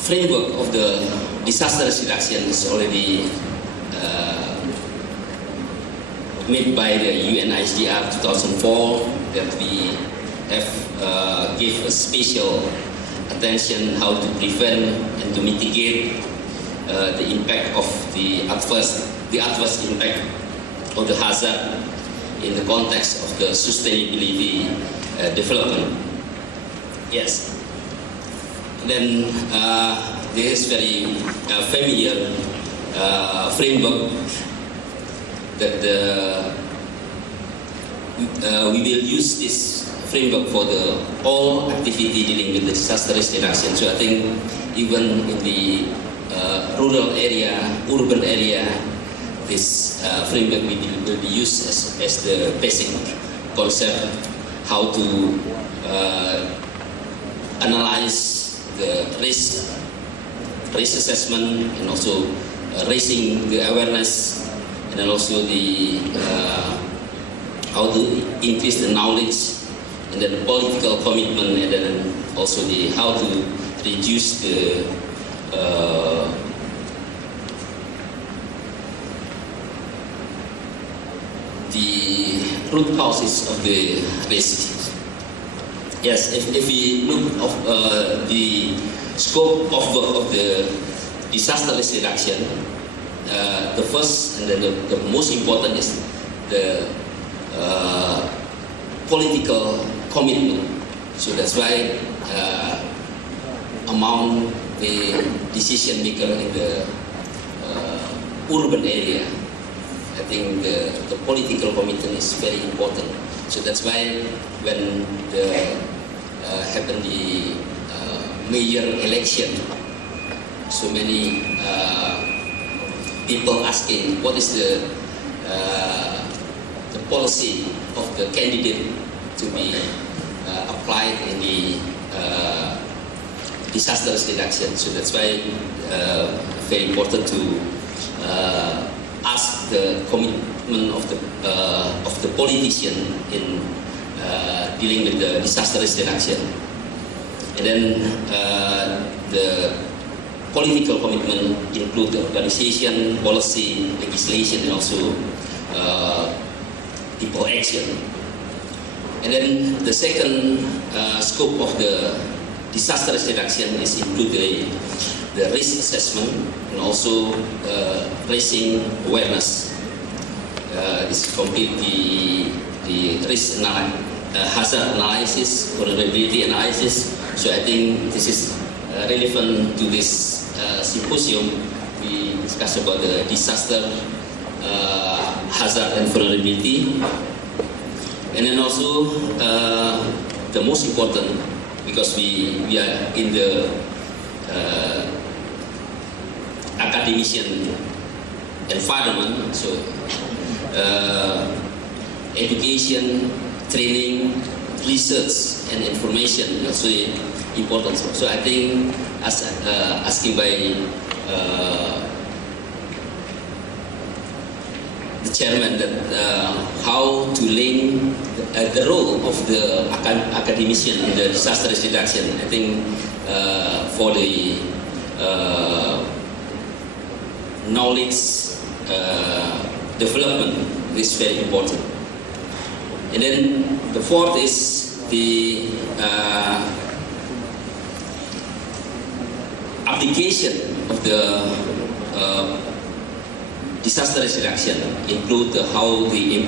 framework of the disaster risk reduction is already made by the UNHCR 2004, that we have give a special attention how to prevent and to mitigate the impact of the adverse impact of the hazard in the context of the sustainability development. Yes. Then this is very familiar framework that we will use this framework for the all activity dealing with the disaster risk reduction. So I think even in the rural area, urban area, this framework will be used as the basic concept, how to analyze the risk assessment, and also raising the awareness, and then also the how to increase the knowledge, and then political commitment, and then also the how to reduce the root causes of the risk. Yes, if we look of the scope of work of the disaster risk reduction, the first and then the most important is the political commitment. So that's why among the decision maker in the urban area, I think the political commitment is very important. So that's why when happened the mayor election, so many people asking what is the policy of the candidate to be applied in the disaster risk reduction. So that's why very important to ask the commitment of the politician in dealing with the disaster risk reduction. And then the political commitment include the organization, policy, legislation, and also people action. And then the second scope of the disaster risk reduction is include the risk assessment and also raising awareness. Is complete the risk hazard analysis, vulnerability analysis. So I think this is relevant to this symposium. We discuss about the disaster hazard and vulnerability, and then also the most important, because we are in the academician environment, so education, training, research, and information also important. So I think as asking by the chairman that how to link the role of the academician in the disaster risk reduction. I think for the knowledge development is very important. And then the fourth is the application of the disaster risk reduction, include how the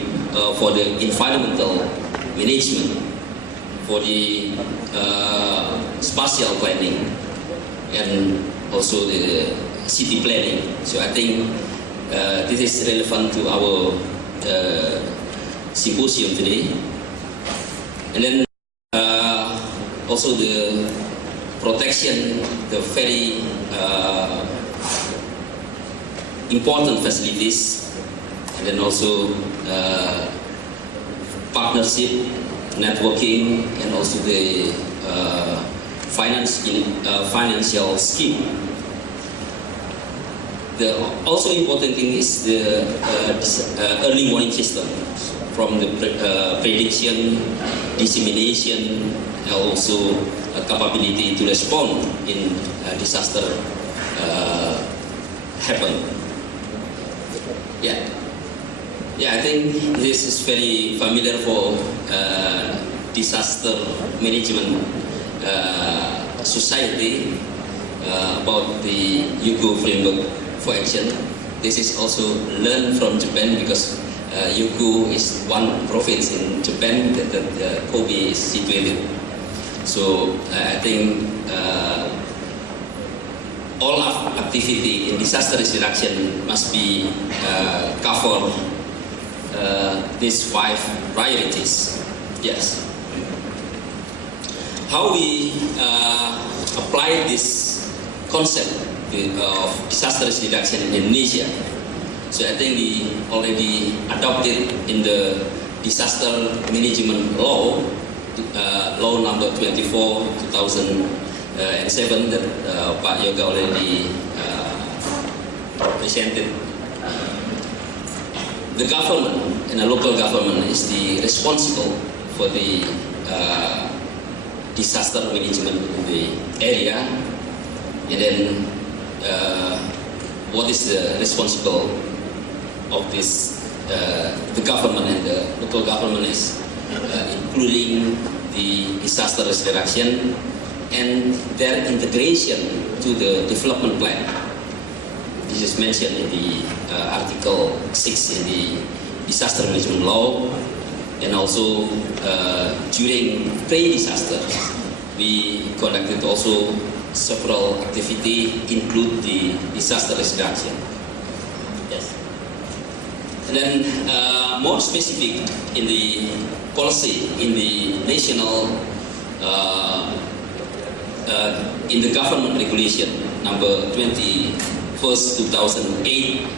for the environmental management, for the spatial planning, and also the city planning. So I think this is relevant to our symposium today. And then also the protection, the very important facilities, and then also partnership, networking, and also the financial scheme. The also important thing is the early warning system. from the prediction, dissemination, and also capability to respond in disaster happen. I think this is very familiar for disaster management society about the Yuko framework for action. This is also learned from Japan because Yuko is one province in Japan that Kobe is situated. So I think all of activity in disaster risk reduction must be cover these 5 priorities. Yes. How we apply this concept of disaster risk reduction in Indonesia? So I think we already adopted in the disaster management law, law number 24 2007 that Pak Yoga already presented. The government and the local government is the responsible for the disaster management in the area, and then what is the responsible of this? The government and the local government is including the disaster risk reduction and their integration to the development plan. This is mentioned in the Article 6 in the disaster management law, and also during pre-disaster we conducted also several activities include the disaster risk reduction. Yes. And then more specific in the policy in the national in the government regulation number 21/2008,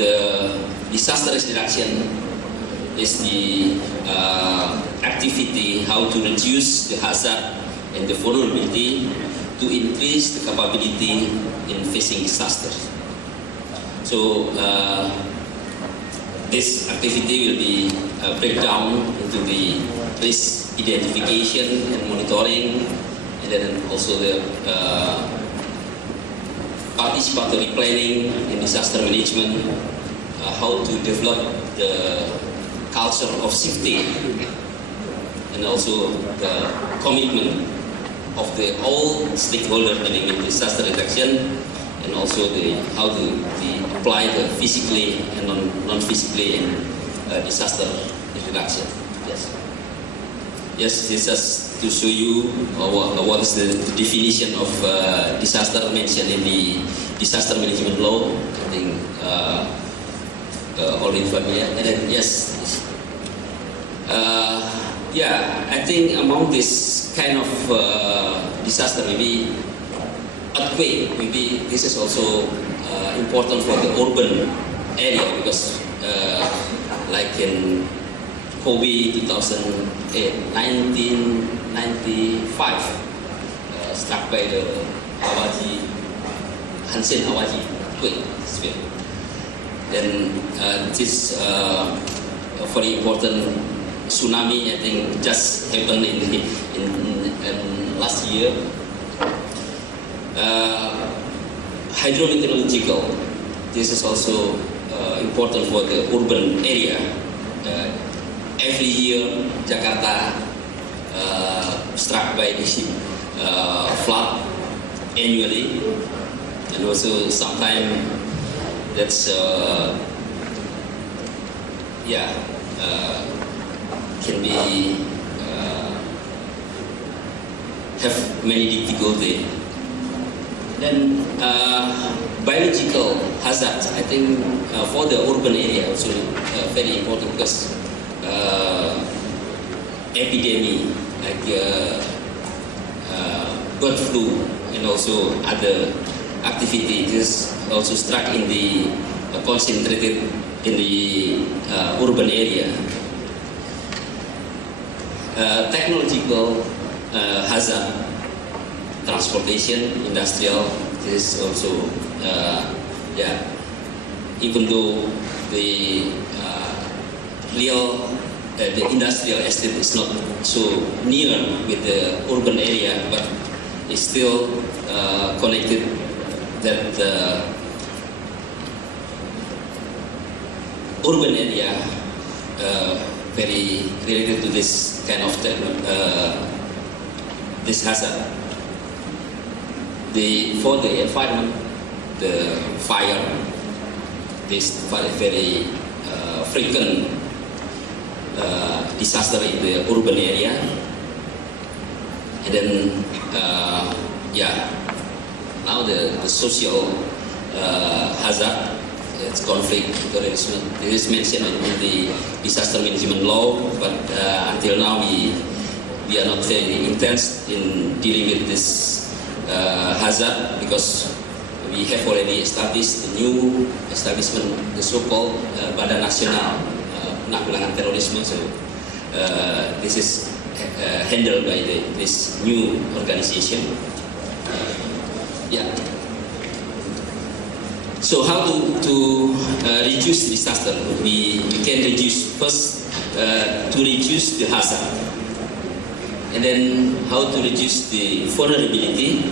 the disaster risk reduction is the activity how to reduce the hazard and the vulnerability to increase the capability in facing disasters. So this activity will be breakdown into the risk identification and monitoring, and then also the participatory planning in disaster management, how to develop the culture of safety, and also the commitment of the all stakeholders dealing with disaster reduction, and also the how to apply the physically and non-physically in disaster reduction. Yes, this is to show you what is the definition of disaster mentioned in the disaster management law. I think already familiar. And then yes, I think among this kind of disaster, maybe earthquake, maybe this is also important for the urban area because like in Kobe 1995 struck by the Hansen Awaji earthquake. Then this a very important tsunami, I think, just happened in last year. Hydrometeorological, this is also important for the urban area. Every year, Jakarta struck by this flood annually, and also sometimes that's can be have many difficulty. Then biological hazards, I think for the urban area also very important because epidemic like bird flu and also other activities also struck in the concentrated in the urban area. Technological hazard, transportation, industrial, this is also even though the the industrial estate is not so near with the urban area, but it's still connected that the urban area very related to this kind of this hazard. For the environment, the fire, this very frequent disaster in the urban area, and then now the social hazard, it's conflict, terrorism. This is mentioned in the disaster management law, but until now we are not very intense in dealing with this hazard, because we have already established the new establishment, the so-called Badan Nasional Penanggulangan Terorisme. So this is handled by this new organization. So how to reduce disaster? We can reduce first to reduce the hazard, and then how to reduce the vulnerability,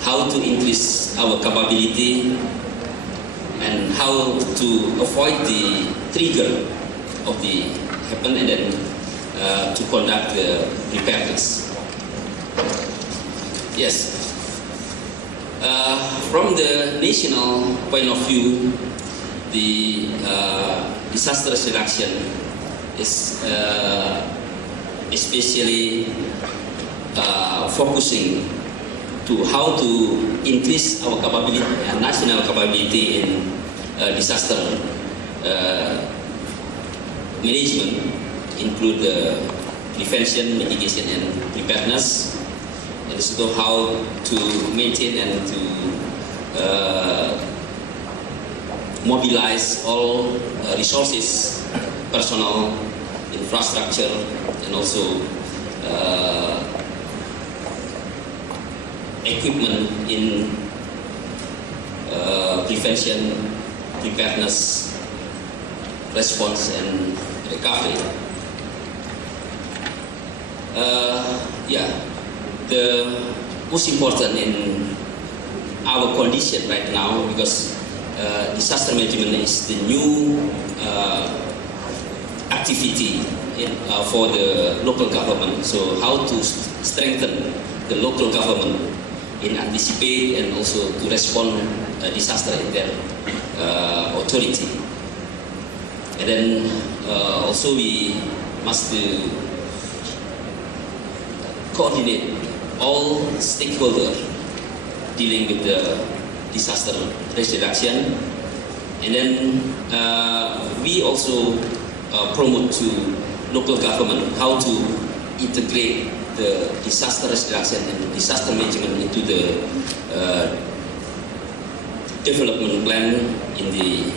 how to increase our capability, and how to avoid the trigger of the happen, and then to conduct the preparedness. Yes. From the national point of view, the disaster risk reduction is especially focusing to how to increase our capability, national capability in disaster management, include prevention, mitigation, and preparedness, and also how to maintain and to mobilize all resources, personnel, infrastructure, and also equipment in prevention, preparedness, response, and recovery. The most important in our condition right now, because disaster management is the new activity for the local government. So how to strengthen the local government in anticipate and also to respond disaster in their authority. And then also we must coordinate all stakeholders dealing with the disaster risk reduction, and then we also promote to local government how to integrate the disaster risk reduction and disaster management into the development plan in the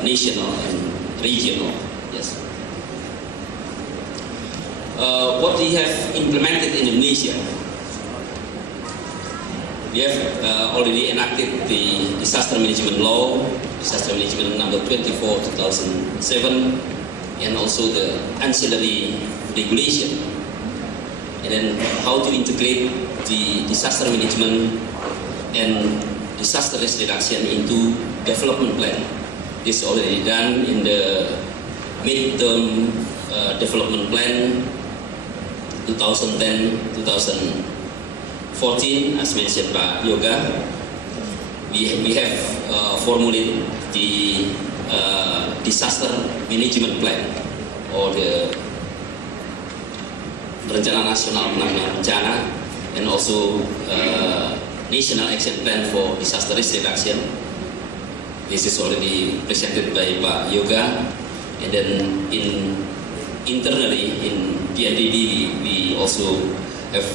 national and regional. Yes. What we have implemented in Indonesia, we have already enacted the disaster management law, disaster management number 24/2007, and also the ancillary regulation, and then how to integrate the disaster management and disaster risk reduction into development plan. This is already done in the mid-term development plan 2010-2014, as mentioned by Yoga. We have formulated the disaster management plan, or the Rencana Nasional Penanggulangan Bencana, and also National Action Plan for Disaster Risk Reduction. This is already presented by Pak Yoga, and then internally in PNPB we also have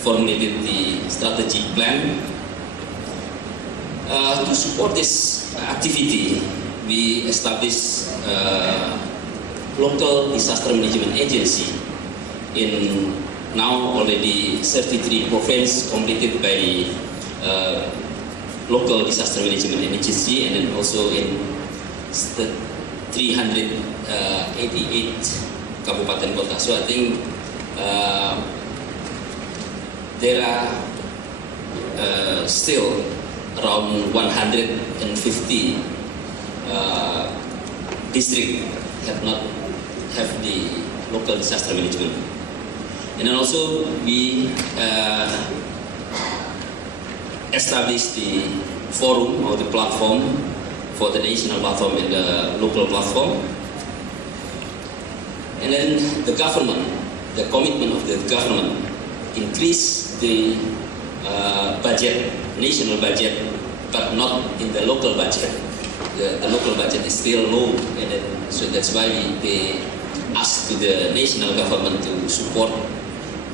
formulated the strategic plan. To support this activity, we established local disaster management agency in now already 33 provinces completed by local disaster management agency, and then also in 388 kabupaten kota. So I think there are still around 150 districts have not have the local disaster management. And then also we established the forum or the platform for the national platform and the local platform. And then the government, the commitment of the government, increase the budget, national budget, but not in the local budget. The local budget is still low, and then, so that's why they ask to the national government to support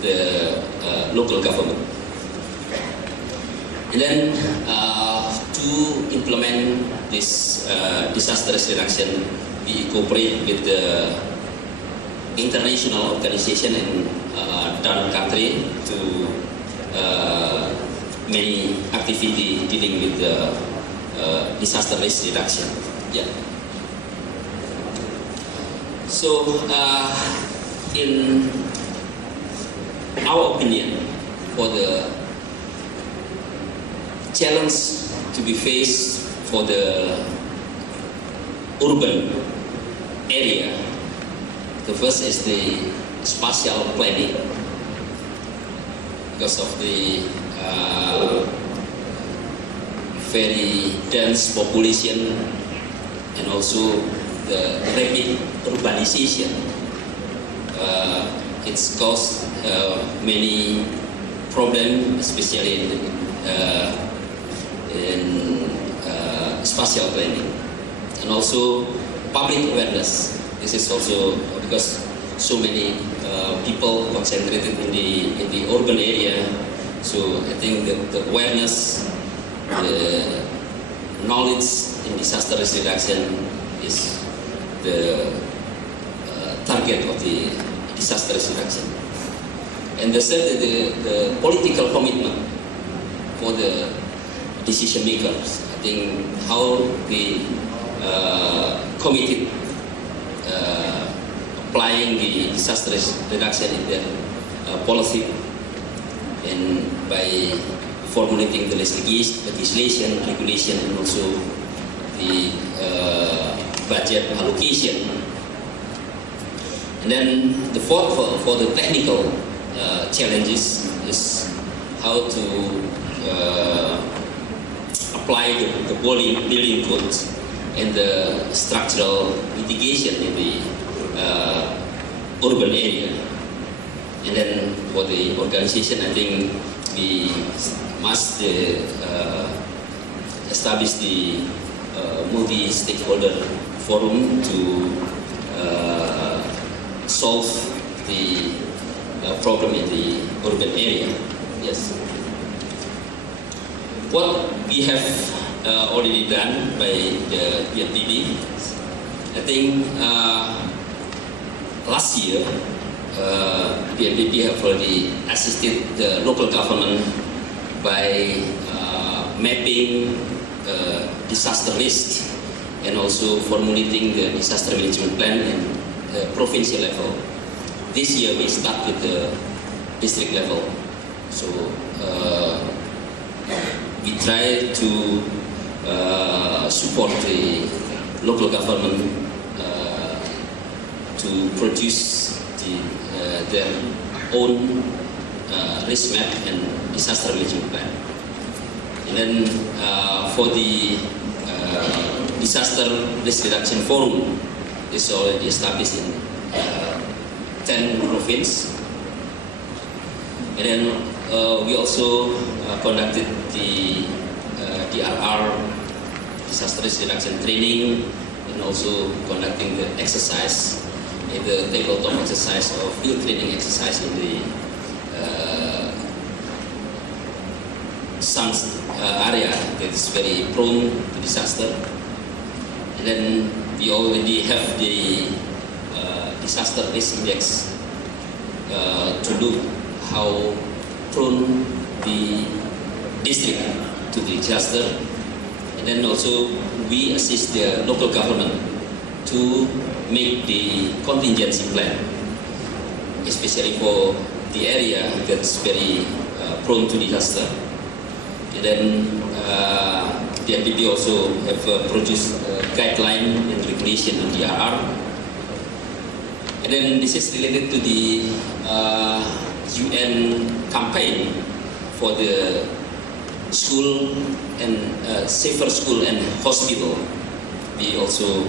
the local government. And then to implement this disaster risk reduction, we cooperate with the international organization in down country to many activity dealing with the disaster risk reduction. Yeah. So in our opinion, for the challenge to be faced for the urban area, the first is the spatial planning, because of the very dense population and also the rapid urbanization. It's caused many problems, especially in spatial planning, and also public awareness. This is also because so many people concentrated in the urban area. So I think the awareness, the knowledge in disaster risk reduction is the target of the disaster risk reduction. And the third, the political commitment for the decision makers. I think how we committed applying the disaster risk reduction in their policy, and by formulating the legislation, regulation, and also the budget allocation. And then the fourth, for the technical challenges, is how to apply the building codes and the structural mitigation in the urban area. And then for the organization, I think we must establish the multi-stakeholder forum to solve the problem in the urban area. Yes. What we have already done by the BNPB, I think last year BNPB have already assisted the local government by mapping disaster risk and also formulating the disaster management plan at the provincial level. This year we start with the district level. So we try to support the local government to produce their own risk map and disaster management plan. And then for the disaster risk reduction forum, is already established in 10 provinces. And then we also conducted the DRR, disaster risk reduction training, and also conducting the exercise, the tabletop exercise or field training exercise in the some area that is very prone to disaster. And then we already have the disaster risk index to look how prone the district to the disaster. And then also we assist the local government to make the contingency plan, especially for the area that's very prone to disaster. And then the NPB also have produced a guideline and regulation on DRR. And then this is related to the UN campaign for the school and safer school and hospital. We also